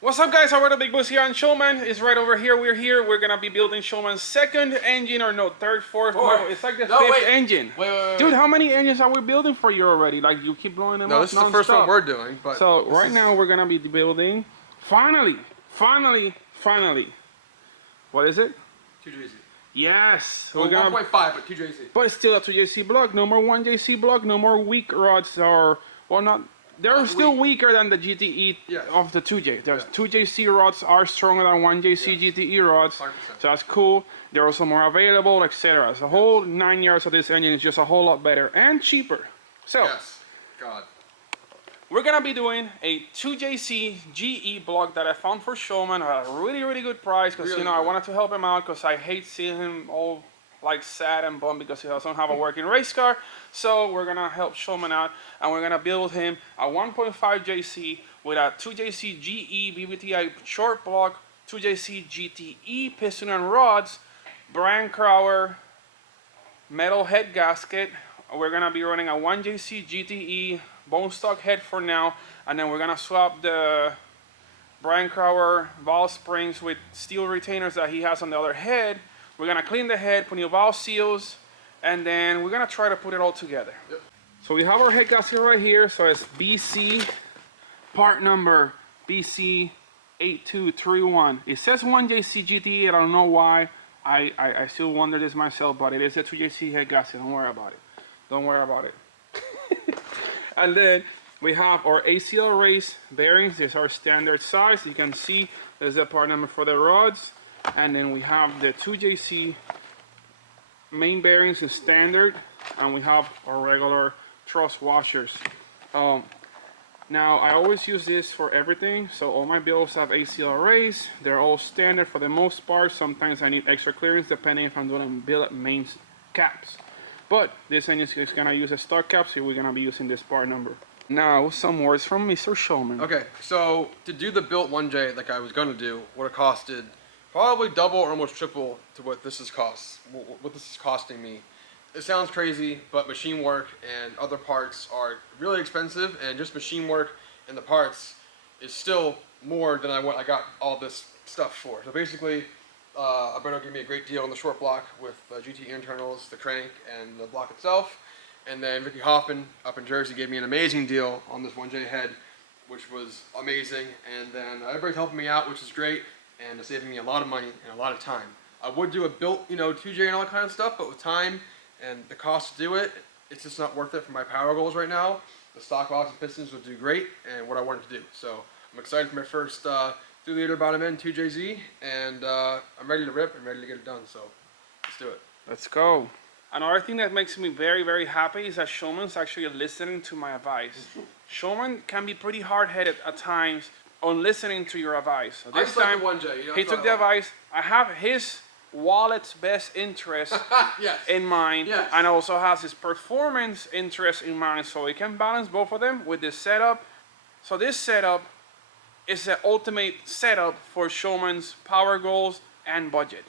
What's up, guys? Alberto Big Boost here, and Shulman is right over here. We're gonna be building Shulman's second engine, or no, third, fourth. No, it's like the fifth engine. Wait. Dude, how many engines are we building for you already? Like, you keep blowing them up. No, this is the first one we're doing. But so right now we're gonna be building. Finally. What is it? 2JC. Yes. Well, 1.5, but 2JC. But it's still a 2JC block. No more 1JC block. No more weak rods, or well, not. They're still weaker than the GTE of the 2J. There's 2JC rods are stronger than 1JC GTE rods, 100%. So that's cool. They're also more available, etc. So the whole 9 yards of this engine is just a whole lot better and cheaper. So we're gonna be doing a 2JC GE block that I found for Shulman at a really good price, because you know I wanted to help him out, because I hate seeing him all like sad and bummed because he doesn't have a working race car. So we're gonna help Shulman out, and we're gonna build him a 1.5 JC with a 2JC GE VVT-i short block, 2JC GTE piston and rods, brand Crower metal head gasket. We're gonna be running a 1JC GTE bone stock head for now, and then we're gonna swap the brand Crower valve springs with steel retainers that he has on the other head. We're gonna clean the head, put new valve seals, and then we're gonna try to put it all together. So we have our head gasket right here. So it's BC, part number BC8231. It says 1JC GTE, I don't know why. I still wonder this myself, but it is a 2JC head gasket. Don't worry about it. Don't worry about it. And then we have our ACL RACE bearings. These are standard size. You can see there's a part number for the rods. And then we have the 2JC main bearings in standard, and we have our regular truss washers. Now I always use this for everything, so all my builds have ACL RACE. They're all standard for the most part. Sometimes I need extra clearance depending if I'm doing billet main caps. But this engine is gonna use a stock cap, so we're gonna be using this part number. Now some words from Mr. Shulman. Okay, so to do the built 1J like I was gonna do would have costed probably double or almost triple to what this is costing me. It sounds crazy, but machine work and other parts are really expensive, and just machine work and the parts is still more than I got all this stuff for. So basically, Alberto gave me a great deal on the short block with GT internals, the crank, and the block itself. And then Ricky Hoffman up in Jersey gave me an amazing deal on this 1J head, which was amazing. And then everybody's helping me out, which is great, and it's saving me a lot of money and a lot of time. I would do a built, 2J and all that kind of stuff, but with time and the cost to do it, it's just not worth it for my power goals right now. The stock valves and pistons would do great, and what I wanted to do. So I'm excited for my first 3-liter bottom end 2JZ, and I'm ready to rip and ready to get it done. So let's do it. Let's go. Another thing that makes me very happy is that Shulman's actually listening to my advice. Shulman can be pretty hard-headed at times on listening to your advice. So this time, he took the advice. I have his wallet's best interest in mind, and also has his performance interest in mind, so he can balance both of them with this setup. So this setup is the ultimate setup for Shulman's power goals and budget.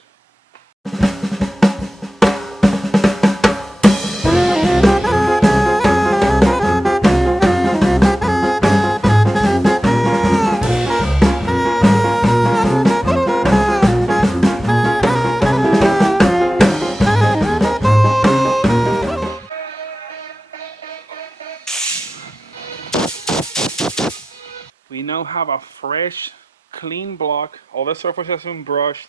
We now have a fresh, clean block. All the surface has been brushed.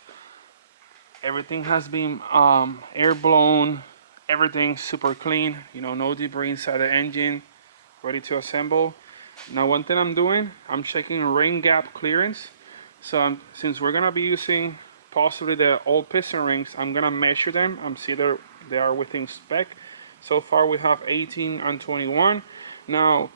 Everything has been air blown. Everything super clean. No debris inside the engine. Ready to assemble. Now one thing I'm doing, I'm checking ring gap clearance. So since we're gonna be using possibly the old piston rings, I'm gonna measure them and see that they are within spec. So far we have 18 and 21. Now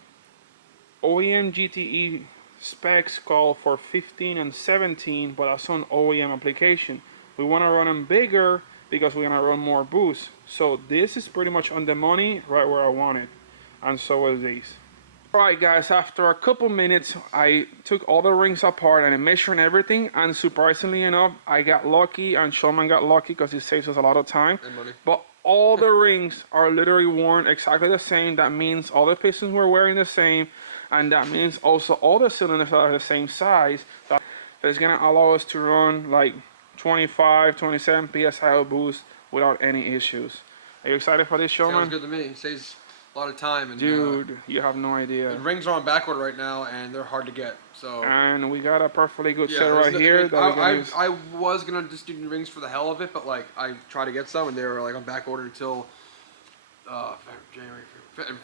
OEM GTE specs call for 15 and 17, but that's on OEM application. We want to run them bigger because we're going to run more boost. So this is pretty much on the money, right where I want it. And so is these. Alright guys, after a couple minutes, I took all the rings apart and I measured everything, and surprisingly enough, I got lucky, and Shulman got lucky because it saves us a lot of time. And money. But all the rings are literally worn exactly the same. That means all the pistons were wearing the same. and that means also all the cylinders are the same size. That's gonna allow us to run like 25, 27 psi of boost without any issues. Are you excited for this, Shulman? Sounds good to me. It saves a lot of time. And, dude, you have no idea. The rings are on backorder right now, and they're hard to get. So. And we got a perfectly good set right here. I was gonna just do the rings for the hell of it, but like I tried to get some, and they were like on backorder until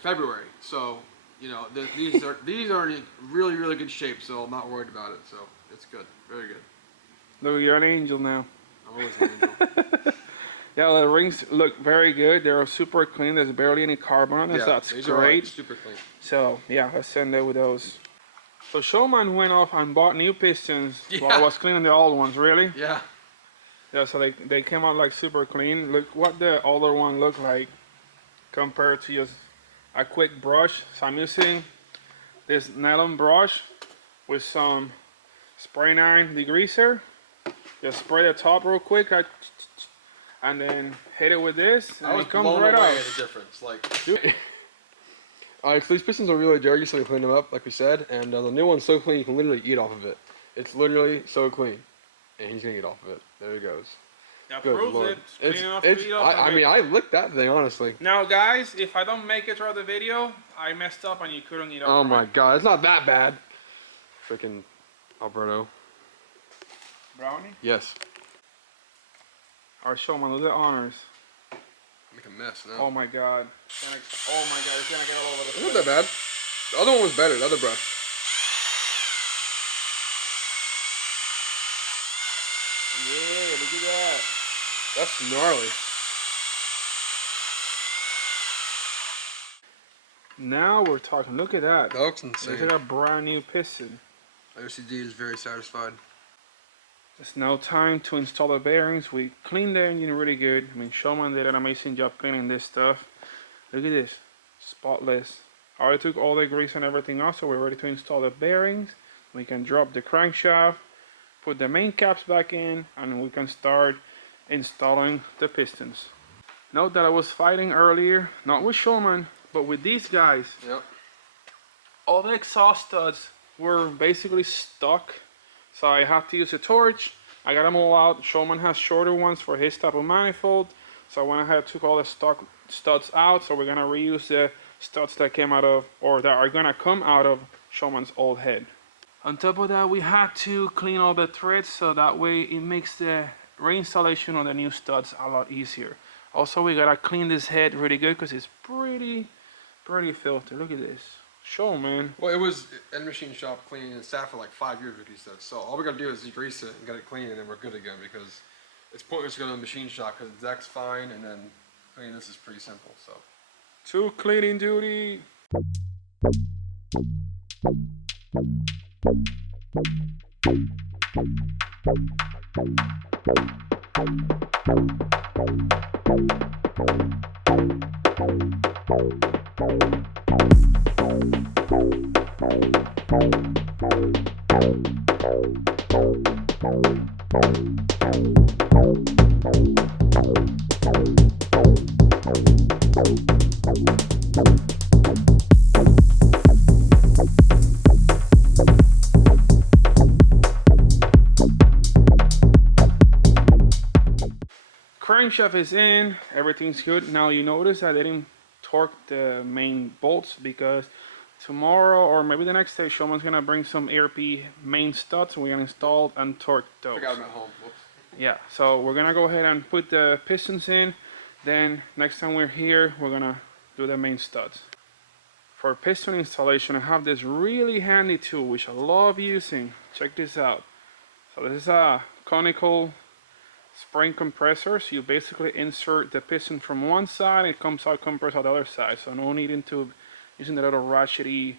February. So you know these are in really good shape. So I'm not worried about it. So it's good, very good. Look, you're an angel now. I'm always an angel. Yeah, the rings look very good. They're super clean. There's barely any carbon on them, so that's great. Super clean. So yeah, let's send it with those. So Shulman went off and bought new pistons while I was cleaning the old ones. Really? Yeah. Yeah. So they came out like super clean. Look what the older one looked like compared to just a quick brush. So I'm using this nylon brush with some spray 9 degreaser. Just spray the top real quick, and then hit it with this, and it comes right out. The difference, like. Alright, so these pistons are really dirty, so we cleaned them up, like we said, and the new one's so clean you can literally eat off of it. It's literally so clean, and he's gonna eat off of it. There he goes. That proves it. It's clean enough to eat off of it. I mean, I licked that thing, honestly. Now, guys, if I don't make it throughout the video, I messed up and you couldn't eat off. Oh my god, it's not that bad. Freaking Alberto. Brownie? Yes. Alright, Shulman, do the honors. Make a mess now. Oh my god. Oh my god, it's gonna get all over the place. It's not that bad. The other one was better, the other brush. Yeah, look at that. That's gnarly. Now we're talking. Look at that. That looks insane. It's like a brand new piston. OCD is very satisfied. It's now time to install the bearings. We cleaned the engine really good. I mean, Shulman did an amazing job cleaning this stuff. Look at this. Spotless. I already took all the grease and everything off, so we're ready to install the bearings. We can drop the crankshaft, put the main caps back in, and we can start installing the pistons. Note that I was fighting earlier, not with Shulman, but with these guys. Yep. All the exhaust studs were basically stuck. So I have to use a torch. I got them all out. Shulman has shorter ones for his type of manifold. So I went ahead and took all the stock studs out. So we're gonna reuse the studs that came out of, or that are gonna come out of Shulman's old head. On top of that, we had to clean all the threads so that way it makes the reinstallation on the new studs a lot easier. Also, we gotta clean this head really good because it's pretty filthy. Look at this. Shulman. Well, it was in machine shop cleaning and sat for like 5 years with these studs. So all we're gonna do is degrease it and get it clean, and then we're good again, because it's pointless to go to the machine shop because the deck's fine, and then cleaning this is pretty simple. So. To cleaning duty. Crankshaft is in, everything's good. Now you notice I didn't torque the main bolts because tomorrow or maybe the next day Shulman's gonna bring some ARP main studs and we're gonna install and torque those. Forgot them at home. Whoops. Yeah, so we're gonna go ahead and put the pistons in. Then next time we're here, we're gonna do the main studs. For piston installation, I have this really handy tool which I love using. Check this out. So this is a conical spring compressor. So you basically insert the piston from one side, it comes out compressed on the other side. So no need into using the little ratchety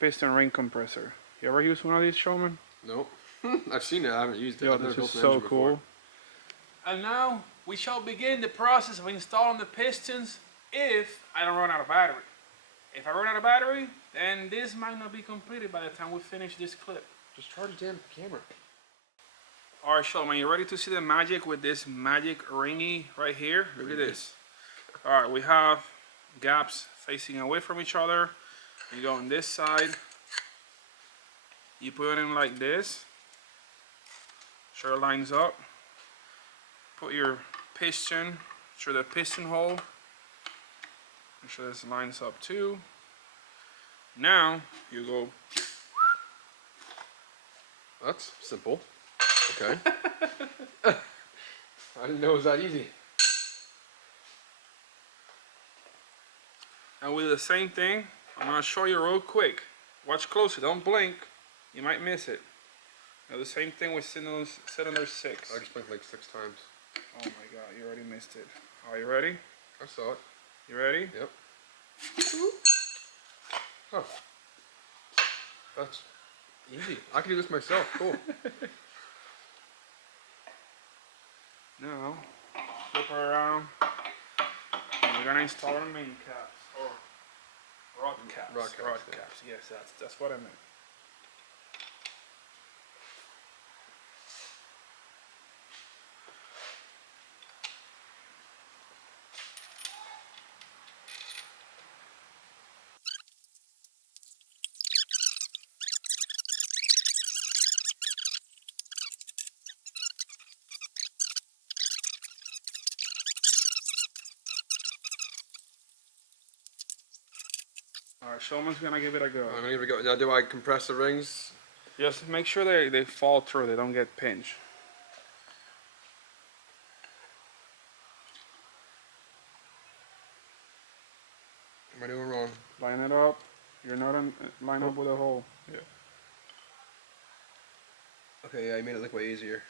piston ring compressor. You ever use one of these, Shulman? Nope. I've seen it. I haven't used it. Yo, this is so cool. And now we shall begin the process of installing the pistons if I don't run out of battery. If I run out of battery, then this might not be completed by the time we finish this clip. Just charge the damn camera. All right, Shulman, you ready to see the magic with this magic ringy right here? Look at this. All right, we have gaps facing away from each other. You go on this side. You put it in like this. Sure it lines up. Put your piston through the piston hole. Make sure this lines up too. Now you go. That's simple. Okay. I didn't know it was that easy. And with the same thing, I'm gonna show you real quick. Watch closely, don't blink. You might miss it. Now the same thing with cylinder 6. I just blinked like 6 times. Oh my god, you already missed it. Are you ready? I saw it. You ready? Yep. Oh. That's easy. I can do this myself. Cool. Now, flip her around. And we're gonna install our main caps. Or rod caps. Rod caps, yeah. Yes, that's what I meant. Alright, Shulman's gonna give it a go. I'm gonna give it a go. Now, do I compress the rings? Just make sure they fall through, they don't get pinched. Am I doing wrong? Line it up. You're not on line up with a hole. Yeah. Okay, yeah, you made it look way easier.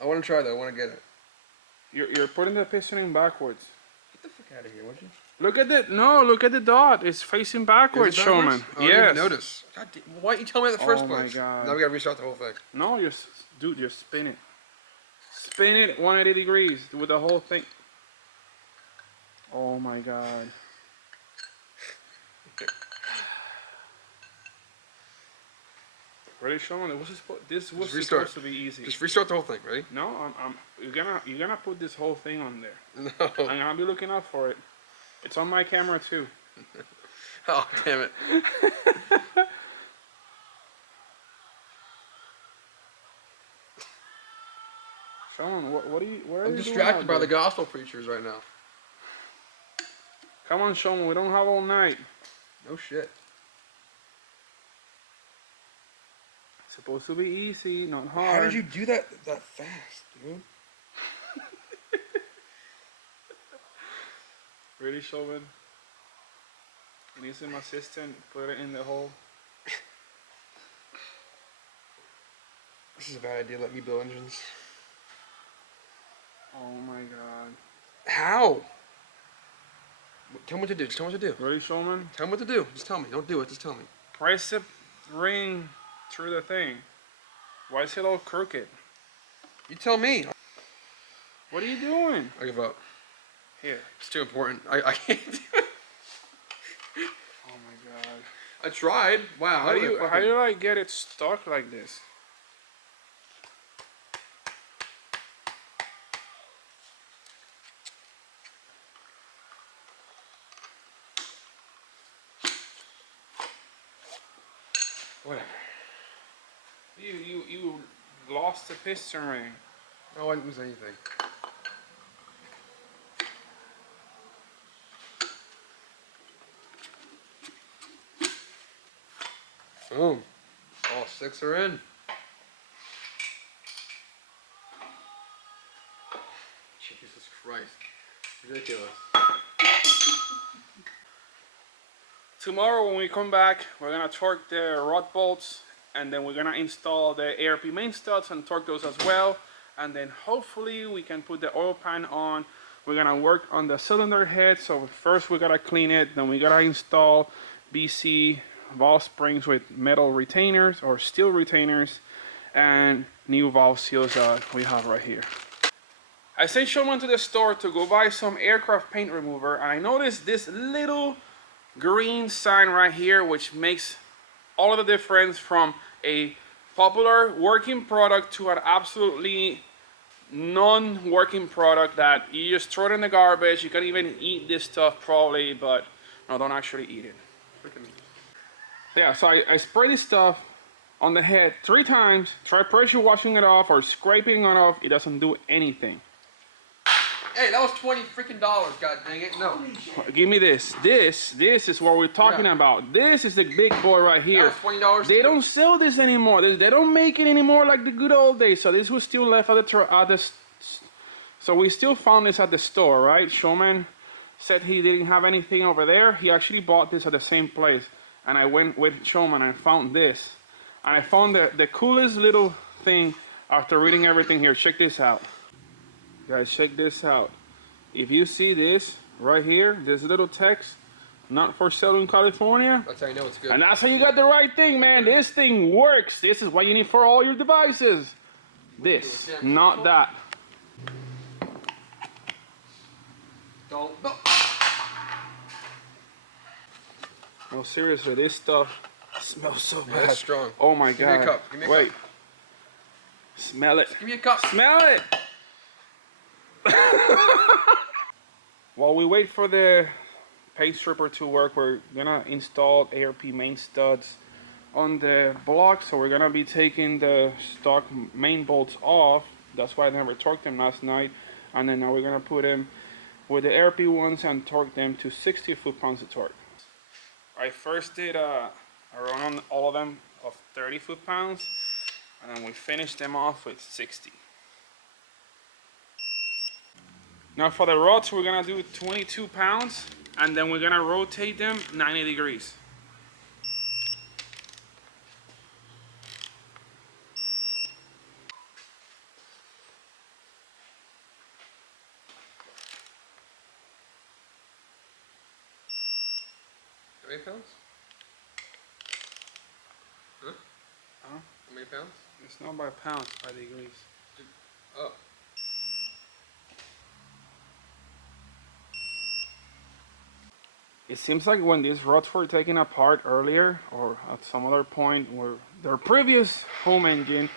I want to try though. I want to get it. You're putting the piston in backwards. Get the fuck out of here, would you? Look at it. No, look at the dot. It's facing backwards, Shulman. I didn't even notice. God, why didn't you tell me in the first place? Oh my god. Now we gotta restart the whole thing. No, dude, just spin it. Spin it 180 degrees with the whole thing. Oh my god. Ready, Shulman? This was supposed to be easy. Just restart the whole thing, ready? No, you're gonna put this whole thing on there. No. I'm gonna be looking out for it. It's on my camera too. Oh, damn it. Shulman, what are you doing? I'm distracted by the gospel preachers right now. Come on, Shulman, we don't have all night. No shit. It's supposed to be easy, not hard. How did you do that fast, dude? Ready, Shulman? You need some assistant, put it in the hole. This is a bad idea, let me build engines. Oh my god. How? Tell me what to do, just tell me what to do. Ready, Shulman? Tell me what to do, just tell me, don't do it, just tell me. Press the ring through the thing. Why is it all crooked? You tell me. What are you doing? I give up. Here. It's too important. I can't do it. Oh my god. I tried. Wow. How do you like get it stuck like this? Whatever. You lost the piston ring. No, I didn't lose anything. Boom. All 6 are in. Jesus Christ. Ridiculous. Tomorrow when we come back, we're gonna torque the rod bolts, and then we're gonna install the ARP main studs and torque those as well. And then hopefully we can put the oil pan on. We're gonna work on the cylinder head. So first we gotta clean it, then we gotta install BC valve springs with metal retainers or steel retainers, and new valve seals that we have right here. I sent Shulman to the store to go buy some aircraft paint remover, and I noticed this little green sign right here, which makes all of the difference from a popular working product to an absolutely non-working product that you just throw it in the garbage. You can even eat this stuff probably, but no, don't actually eat it. Freaking Yeah, so I spray this stuff on the head 3 times. Try pressure washing it off or scraping it off. It doesn't do anything. Hey, that was $20 freaking, god dang it. No. Give me this. This is what we're talking about. This is the big boy right here. That was $20 They too. don't sell this anymore. They don't make it anymore like the good old days. So this was still left at the so we still found this at the store, right? Shulman said he didn't have anything over there. He actually bought this at the same place. And I went with Shulman and found this. And I found the coolest little thing after reading everything here. Check this out. Guys, check this out. If you see this right here, this little text, not for sale in California. That's how you know it's good. And that's how you got the right thing, man. This thing works. This is what you need for all your devices. This, not that. Don't. No, seriously, this stuff smells so bad. That's strong. Oh my God. Give me a cup. Give me a Wait. cup. Smell it. Give me a cup. Smell it. While we wait for the paint stripper to work, we're gonna install ARP main studs on the block. So we're gonna be taking the stock main bolts off. That's why I never torqued them last night. And then now we're gonna put them with the ARP ones and torque them to 60 foot-pounds of torque. I first did a run on all of them of 30 foot-pounds, and then we finished them off with 60. Now for the rods, we're gonna do 22 pounds, and then we're gonna rotate them 90 degrees. How many pounds? Huh? Huh? How many pounds? It's not by pounds, by degrees. Oh. It seems like when these rods were taken apart earlier, or at some other point where their previous home engine,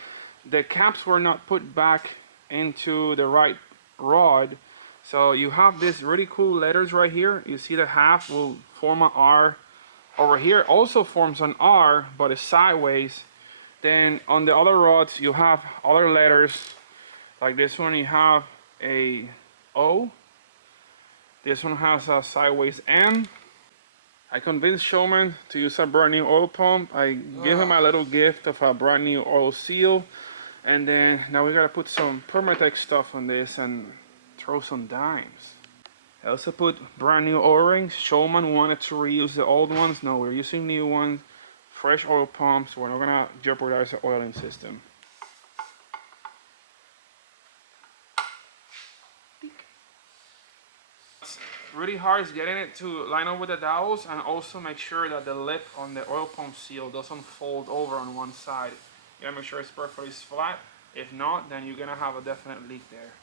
the caps were not put back into the right rod. So you have these really cool letters right here. You see the half will form an R. Over here also forms an R, but it's sideways. Then on the other rods you have other letters. Like this one you have a O. This one has a sideways M. I convinced Shulman to use a brand new oil pump. I gave him a little gift of a brand new oil seal. And then now we gotta put some Permatex stuff on this and throw some dimes. I also put brand new O-rings. Shulman wanted to reuse the old ones. No, we're using new ones. Fresh oil pumps. We're not gonna jeopardize the oiling system. Really hard is getting it to line up with the dowels, and also make sure that the lip on the oil pump seal doesn't fold over on one side. You gotta make sure it's perfectly flat. If not, then you're gonna have a definite leak there.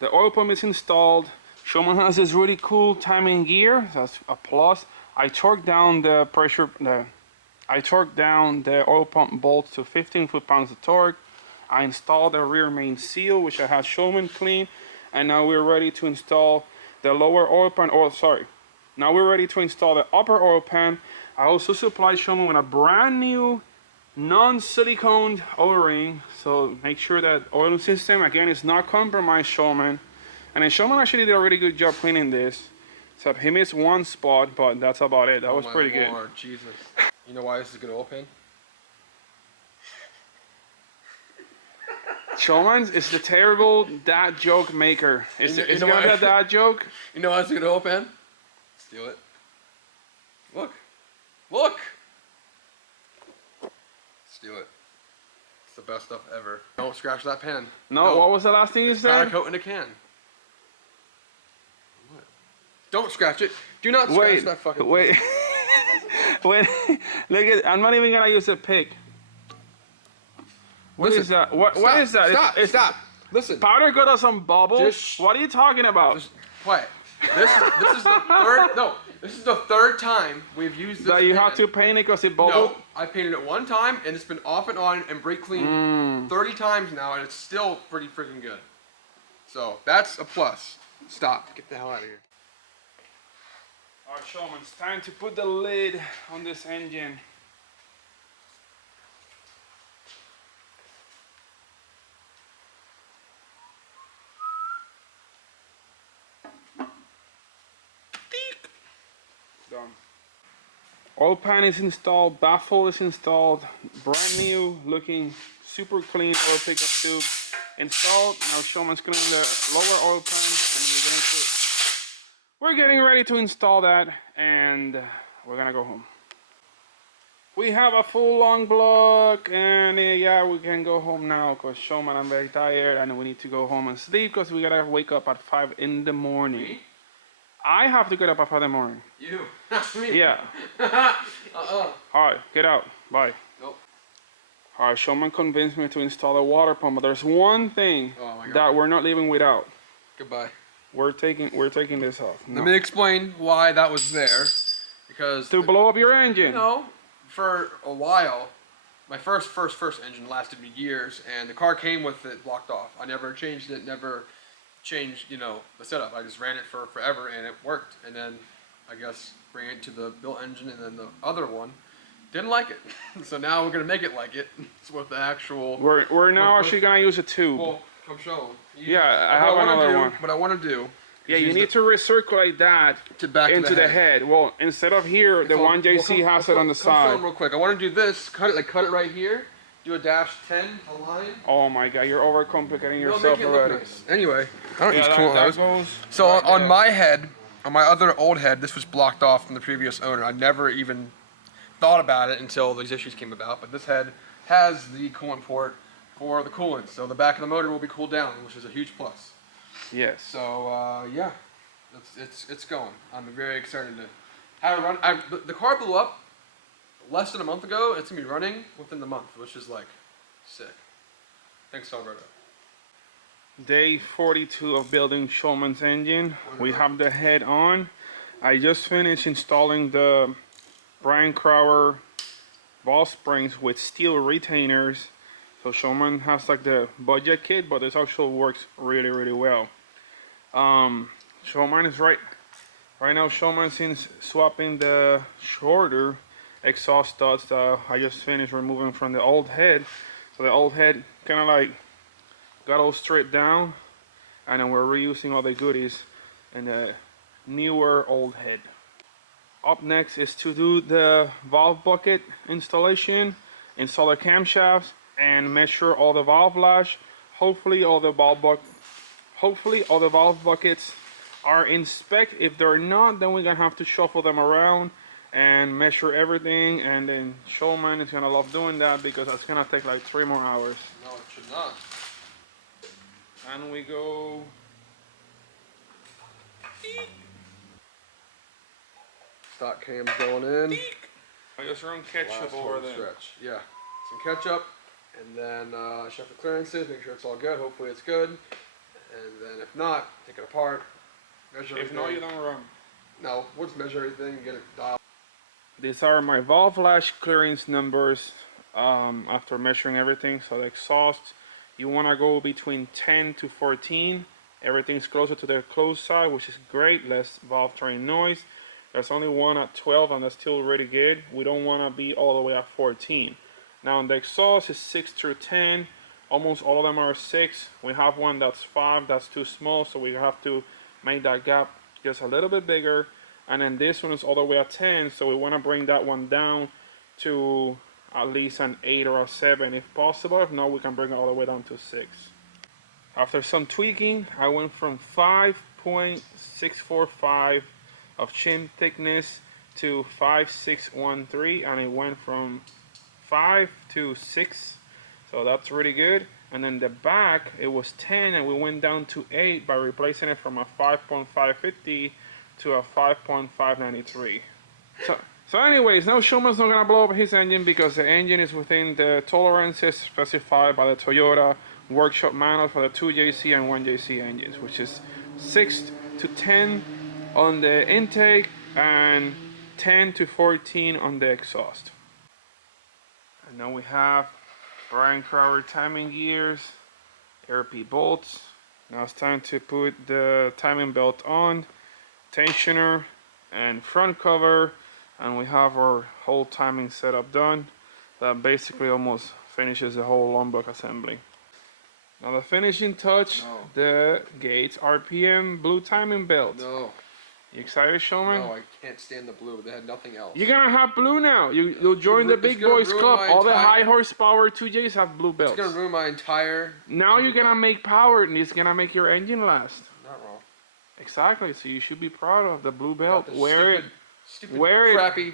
The oil pump is installed. Shulman has this really cool timing gear. That's a plus. I torqued down the oil pump bolts to 15 foot-pounds of torque. I installed the rear main seal, which I had Shulman clean, and now we're ready to install the lower oil pan. Now we're ready to install the upper oil pan. I also supplied Shulman with a brand new non-silicone O-ring, so make sure that oil system again is not compromised, Shulman. And then Shulman actually did a really good job cleaning this. Except he missed one spot, but that's about it. That was pretty good. Jesus. You know why this is a good oil pan? Shulman is the terrible dad joke maker. Is it gonna be a dad joke? You know why it's a good oil pan? Steal it. Look. Look! Steal it. It's the best stuff ever. Don't scratch that pan. No, what was the last thing you said? Powder coat in a can. What? Don't scratch it. Do not scratch that fucking pan. Wait. Wait. Look at, I'm not even gonna use a pick. What is that? What is that? Stop! Stop! Listen. Powder coat of some bubbles? What are you talking about? Just quiet. This is the third. No, this is the third time we've used this. That you pan. have to paint it because it bubbled? No, I painted it one time and it's been off and on and brake clean 30 times now, and it's still pretty freaking good. So that's a plus. Stop. Get the hell out of here. Alright, Shulman, it's time to put the lid on this engine. Done. Oil pan is installed, baffle is installed, brand new, looking super clean oil pickup tube installed. Now Shulman's cleaning the lower oil pan, and we're getting ready to install that, and we're gonna go home. We have a full long block, and yeah, we can go home now because Shulman, I'm very tired, and we need to go home and sleep because we gotta wake up at 5 in the morning. Me? I have to get up at 5 in the morning. You? Me? Yeah. Alright, get out. Bye. Nope. Alright, Shulman convinced me to install a water pump, but there's one thing that we're not leaving without. Goodbye. We're taking this off. No. Let me explain why that was there. Because to blow up your engine. No, for a while, my first engine lasted me years, and the car came with it blocked off. I never changed it, never changed, you know, the setup. I just ran it for forever, and it worked. And then, I guess, bring it to the built engine, and then the other one didn't like it. So now we're gonna make it like it. It's with the actual. We're now actually gonna use a tube. Well, come show them. Yeah, I have another one. What I want to do. Yeah, you need to recirculate that into the head. Well, instead of here, the 1JC has it on the side. Show them real quick. I want to do this. Cut it right here. Do a -10 align. Oh my God, you're overcomplicating yourself already. Nice. Anyway, I don't use coolant that hose. goes So on my head, on my other old head, this was blocked off from the previous owner. I never even thought about it until these issues came about. But this head has the coolant port for the coolant, so the back of the motor will be cooled down, which is a huge plus. Yes. So yeah, it's going. I'm very excited to have it run. The car blew up less than a month ago. It's gonna be running within the month, which is like sick. Thanks, Alberto. Day 42 of building Shulman's engine. We have the head on. I just finished installing the Brian Crower ball springs with steel retainers. So Shulman has like the budget kit, but this actually works really, really well. Shulman is right now. Shulman is swapping the shorter exhaust studs that I just finished removing from the old head. So the old head kind of like got all straight down, and then we're reusing all the goodies in the newer old head. Up next is to do the valve bucket installation, install the camshafts, and measure all the valve lash. Hopefully all the valve buckets are in spec. If they're not, then we're gonna have to shuffle them around and measure everything, and then Shulman is gonna love doing that because that's gonna take like 3 more hours. No, it should not. And we go. Stock cam's going in. I just run ketchup over there. Stretch. Yeah, some ketchup, and then check the clearances, make sure it's all good. Hopefully it's good, and then if not, take it apart, measure everything. If not, you don't run. No, we'll just measure everything and get it dialed. These are my valve lash clearance numbers after measuring everything. So the exhaust, you want to go between 10 to 14. Everything's closer to the closed side, which is great, less valve train noise. There's only one at 12, and that's still really good. We don't want to be all the way at 14. Now the exhaust is 6 through 10. Almost all of them are 6. We have one that's 5, that's too small, so we have to make that gap just a little bit bigger. And then this one is all the way at 10, so we want to bring that one down to at least an 8 or a 7 if possible. If not, we can bring it all the way down to 6. After some tweaking, I went from 5.645 of chin thickness to 5.613, and it went from 5 to 6, so that's really good. And then the back, it was 10, and we went down to 8 by replacing it from a 5.550 to a 5.593. So anyways, now Shulman's not gonna blow up his engine because the engine is within the tolerances specified by the Toyota workshop manual for the 2JC and 1JC engines, which is 6 to 10 on the intake and 10 to 14 on the exhaust. And now we have Brian Crower timing gears, RP bolts. Now it's time to put the timing belt on, tensioner, and front cover, and we have our whole timing setup done. That basically almost finishes the whole long block assembly. Now the finishing touch, the Gates RPM blue timing belt. No. You excited, Shulman? No, I can't stand the blue. They had nothing else. You're gonna have blue now. You'll join the big boys club. All the high horsepower 2Js have blue belts. It's gonna ruin my entire... Now you're gonna make power, and it's gonna make your engine last. Not wrong. Exactly. So you should be proud of the blue belt. Stupid, crappy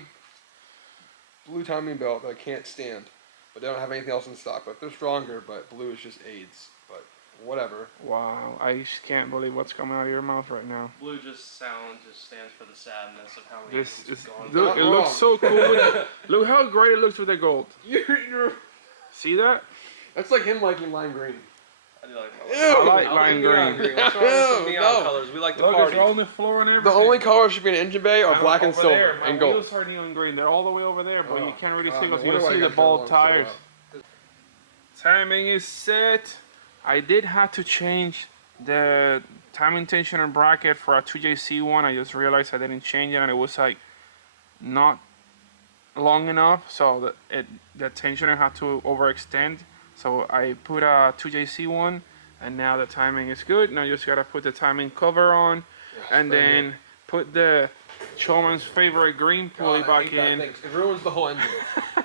blue timing belt that I can't stand. But they don't have anything else in stock. But they're stronger. But blue is just AIDS. But whatever. Wow, I just can't believe what's coming out of your mouth right now. Blue just stands for the sadness of how many This engines is, have look, gone. it looks so cool. Look how great it looks with the gold. You're... See that? That's like him liking lime green. I do like I like lime green. What's wrong with some neon No. colors? We like to Look, party. it's on the floor and everything. The only colors should be in an engine bay are black and Over silver there. and My gold. wheels are neon green. They're all the way over there, but you can't really see no because wonder you why see you the got bald so tires. well. Timing is set. I did have to change the timing tensioner bracket for a 2JC1. I just realized I didn't change it, and it was like not long enough, so the tensioner had to overextend. So I put a 2JC1, and now the timing is good. Now you just gotta put the timing cover on, and then put the Shulman's favorite green pulley back in. It ruins the whole engine.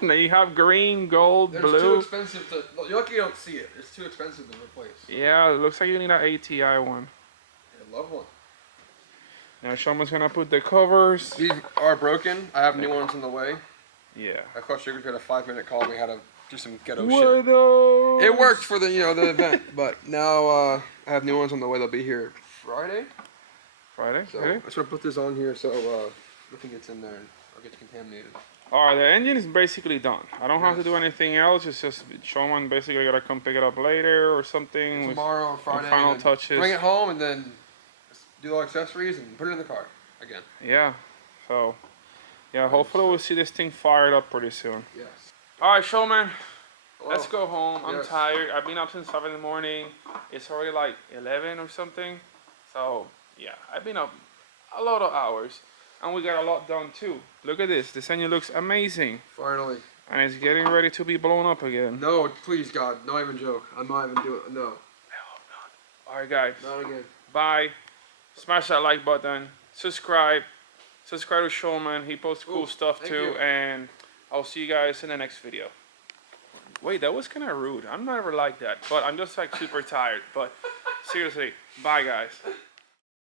Now you have green, gold, They're blue. too expensive to... You're lucky you don't see it. It's too expensive to replace. Yeah, it looks like you need an ATI one. I love one. Now Shulman's gonna put the covers. These are broken. I have new ones on the way. Yeah. I thought Sugar had a 5-minute call. We had to do some ghetto What shit. are those? It worked for the the event, but now I have new ones on the way. They'll be here Friday. Friday. So Okay. I just want to put this on here so nothing gets in there or gets contaminated. All right, the engine is basically done. I don't have to do anything else. It's just Shulman basically gotta come pick it up later or something. Tomorrow or Friday. final and touches. Bring it home and then do all accessories and put it in the car again. Yeah. So, yeah, hopefully we'll see this thing fired up pretty soon. Yes. All right, Shulman. Hello. Let's go home. I'm Yes. tired. I've been up since 7 in the morning. It's already like 11 or something. So, yeah, I've been up a lot of hours. And we got a lot done too. Look at this. This engine looks amazing. Finally. And it's getting ready to be blown up again. No, please, God. Not even joke. I'm not even doing it. No. All right, guys. Not again. Bye. Smash that like button. Subscribe. Subscribe to Shulman. He posts cool stuff thank too. you. And I'll see you guys in the next video. Wait, that was kind of rude. I'm never like that. But I'm just like super tired. But seriously, bye guys.